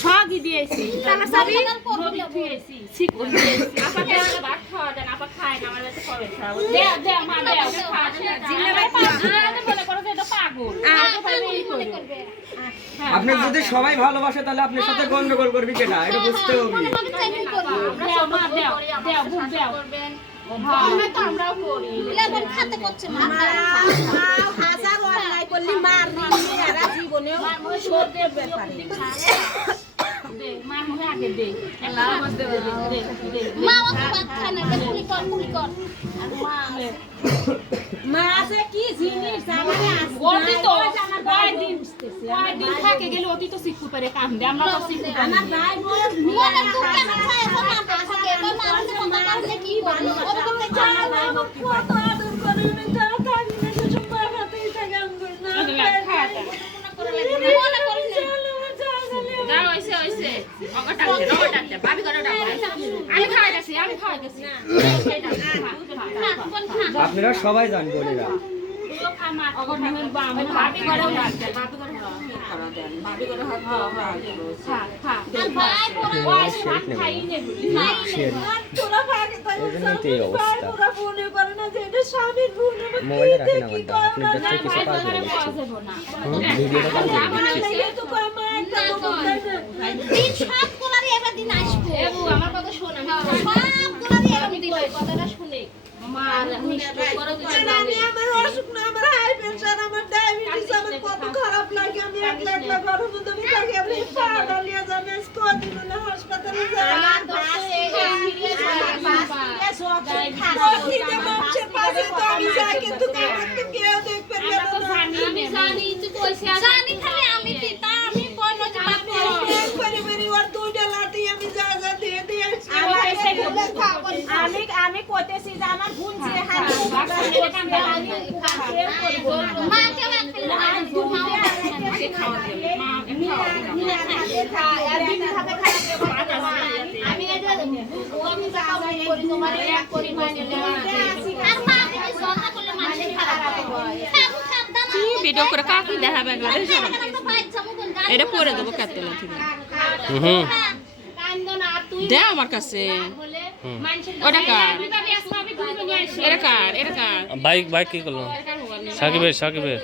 সবই দিয়েছি তাহলে সবই দিয়েছি শিখুন দিয়েছি আপনাকে ভাত খাওয়া দেন আপা খায় না আমার কাছে কবে খাওয়া দে দে মা দে খাওয়া জিন্নাবাই পাগল মনে করো যে এটা পাগল মনে করবে আপনি যদি সবাই ভালোবাসে তাহলে আপনার সাথে গন্ডগোল করবি কেনা এটা বুঝতে হবে দাও মা দাও দাও বুক দাও করবেন আমরা তো আমরাও করি লেবন খেতে করছে মা হাজার অন্যায় করলি মার দিলি এরা জীবনেও সত্যের ব্যাপারে দে মা মুখে আগে দে একটা বসতে দে দে মা ও তো ভাত খায় না কুলি কর আর মা আছে কি জিনিস জামানে আছে ওটি তো কয়দিন থাকে গেলে ওটি তো শিখতে পারে কাম দে আমরা তো শিখতে পারি আমার ভাই মোর মনে দুঃখ না খায় তো মা থাকে তো মা আমাদের কথা বলতে কি বলবো ও তো জানা না কত আদর করে না তারা থাকি না যে সব হাতেই থাকে আমগুলো না মনে করে যাও হইছে হইছে ওগটাতে ভাবি করে আমি খাওয়াইতাছি আপনারা সবাই জান বলেরা ভাবি করে ভাবি করে খাই নেবি তোরা ভাগে তাই এই অবস্থা তোরা মনে করে না যে এটা স্বামীর ভুল মোবাইলটা রাখেন আমার দা আপনি দেখতে কিছু পারবেন না ভিডিওটা পারবেন তো কয় মা একটা দিন সব কোলারে এবার দিন আসবে এবু আমার কথা শোন আমি সব কোলারে এবার দিন কথাটা শুনে আমার মিষ্টি করে দিতে আমি আমার অসুখ না আমার হাই প্রেসার আমার ডায়াবেটিস আমার কত খারাপ লাগে আমি একলা ঘরের মধ্যে আমি থাকি আমি পাড়া নিয়ে যাবে কদিন হলো হাসপাতালে যাই আমার দোষে আমি যাই কিন্তু আমাকে কেউ দেখবে না আমি জানি তুই কইছিস জানি খালি আমি তা আমি কোন যে পরিবারে ওর দুইটা লাঠি আমি যা দিয়ে দিয়ে আমি কইতেছি যে আমার বোন যে ভিডিও করে কাকি দেখাবে এটা পরে দেবো কাটতে না ঠিক দে আমার কাছে ওটা কার এটা কার এটা কার বাইক কি করলো সাকিবের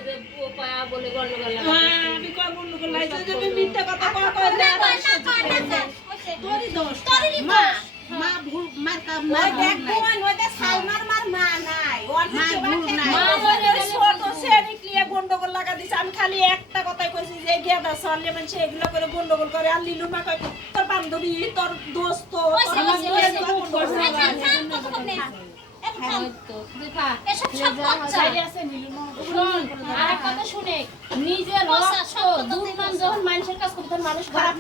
আমি কই গন্ডগোল লাইছে যে মিথ্যা কথা কয় তোরই দোষ মা মা ভুল মার কাম না দেখ কোন ওইটা সালমার মার মা নাই ওর ভুল নাই মা বলে ছোট ছেড়ে ক্লিয়া গন্ডগোল লাগা দিছে আমি খালি একটা কথাই কইছি যে গেদা সরলে মানে এগুলো করে গন্ডগোল করে আর লিলু মা কয় তোর বান্ধবী তোর দোস্ত নিজের দুর্নাম যখন মানুষের কাজ করতে মানুষ খারাপ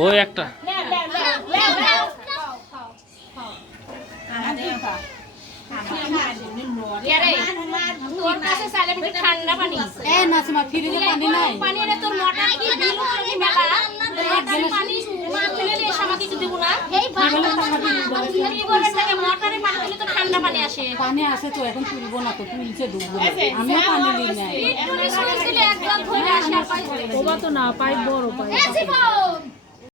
ওই একটা ঠান্ডা পানি পানি নাই পানি তোর মোটা কি বিলু কি মেলা পানি ঠান্ডা পানি আসে পানি আসে তো এখন তুলবো না তো তুলছে ডুববো আমিও পানি নিই নাই এক গ্লাস ধরে আসে আর পাই তো না পাই বড় পাই